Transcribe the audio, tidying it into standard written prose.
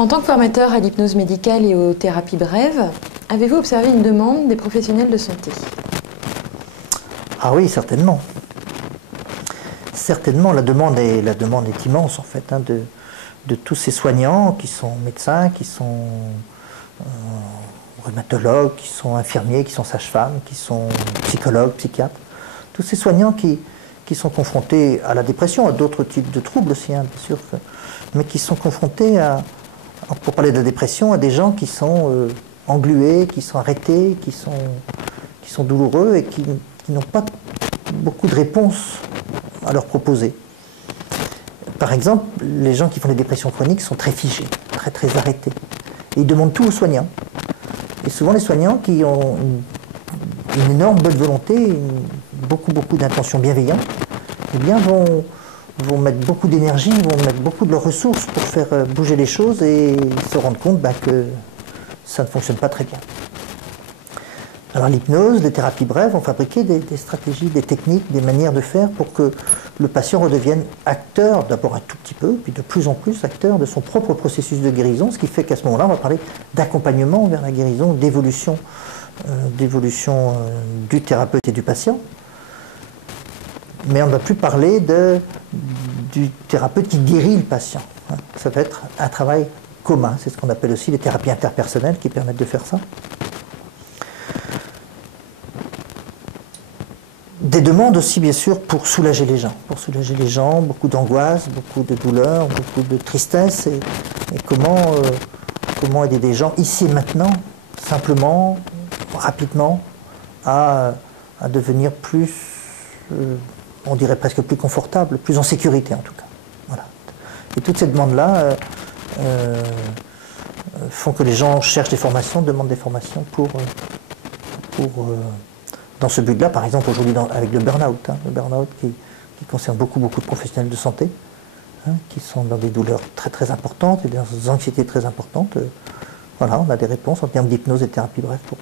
En tant que formateur à l'hypnose médicale et aux thérapies brèves, avez-vous observé une demande des professionnels de santé? Ah oui, certainement. Certainement, la demande est immense en fait, de tous ces soignants qui sont médecins, qui sont rhumatologues, qui sont infirmiers, qui sont sages-femmes, qui sont psychologues, psychiatres. Tous ces soignants qui sont confrontés à la dépression, à d'autres types de troubles aussi, bien sûr, mais qui sont confrontés pour parler de la dépression, à des gens qui sont englués, qui sont arrêtés, qui sont douloureux et qui n'ont pas beaucoup de réponses à leur proposer. Par exemple, les gens qui font des dépressions chroniques sont très figés, très arrêtés. Et ils demandent tout aux soignants. Et souvent les soignants qui ont une énorme bonne volonté, beaucoup d'intentions bienveillantes, eh bien vont mettre beaucoup d'énergie, vont mettre beaucoup de leurs ressources pour faire bouger les choses et se rendre compte que ça ne fonctionne pas très bien. Alors l'hypnose, les thérapies brèves ont fabriqué des stratégies, des techniques, des manières de faire pour que le patient redevienne acteur, d'abord un tout petit peu, puis de plus en plus acteur de son propre processus de guérison, ce qui fait qu'à ce moment-là, on va parler d'accompagnement vers la guérison, d'évolution du thérapeute et du patient. Mais on ne va plus parler du thérapeute qui guérit le patient. Ça va être un travail commun, c'est ce qu'on appelle aussi les thérapies interpersonnelles qui permettent de faire ça. Des demandes aussi, bien sûr, pour soulager les gens, beaucoup d'angoisse, beaucoup de douleur, beaucoup de tristesse, et comment aider des gens ici et maintenant, simplement, rapidement, à devenir plus, on dirait presque plus confortable, plus en sécurité en tout cas. Voilà. Et toutes ces demandes-là font que les gens cherchent des formations, demandent des formations dans ce but-là, par exemple aujourd'hui avec le burn-out, le burn-out qui concerne beaucoup de professionnels de santé, qui sont dans des douleurs très importantes et des anxiétés très importantes. Voilà, on a des réponses en termes d'hypnose et de thérapie brève pour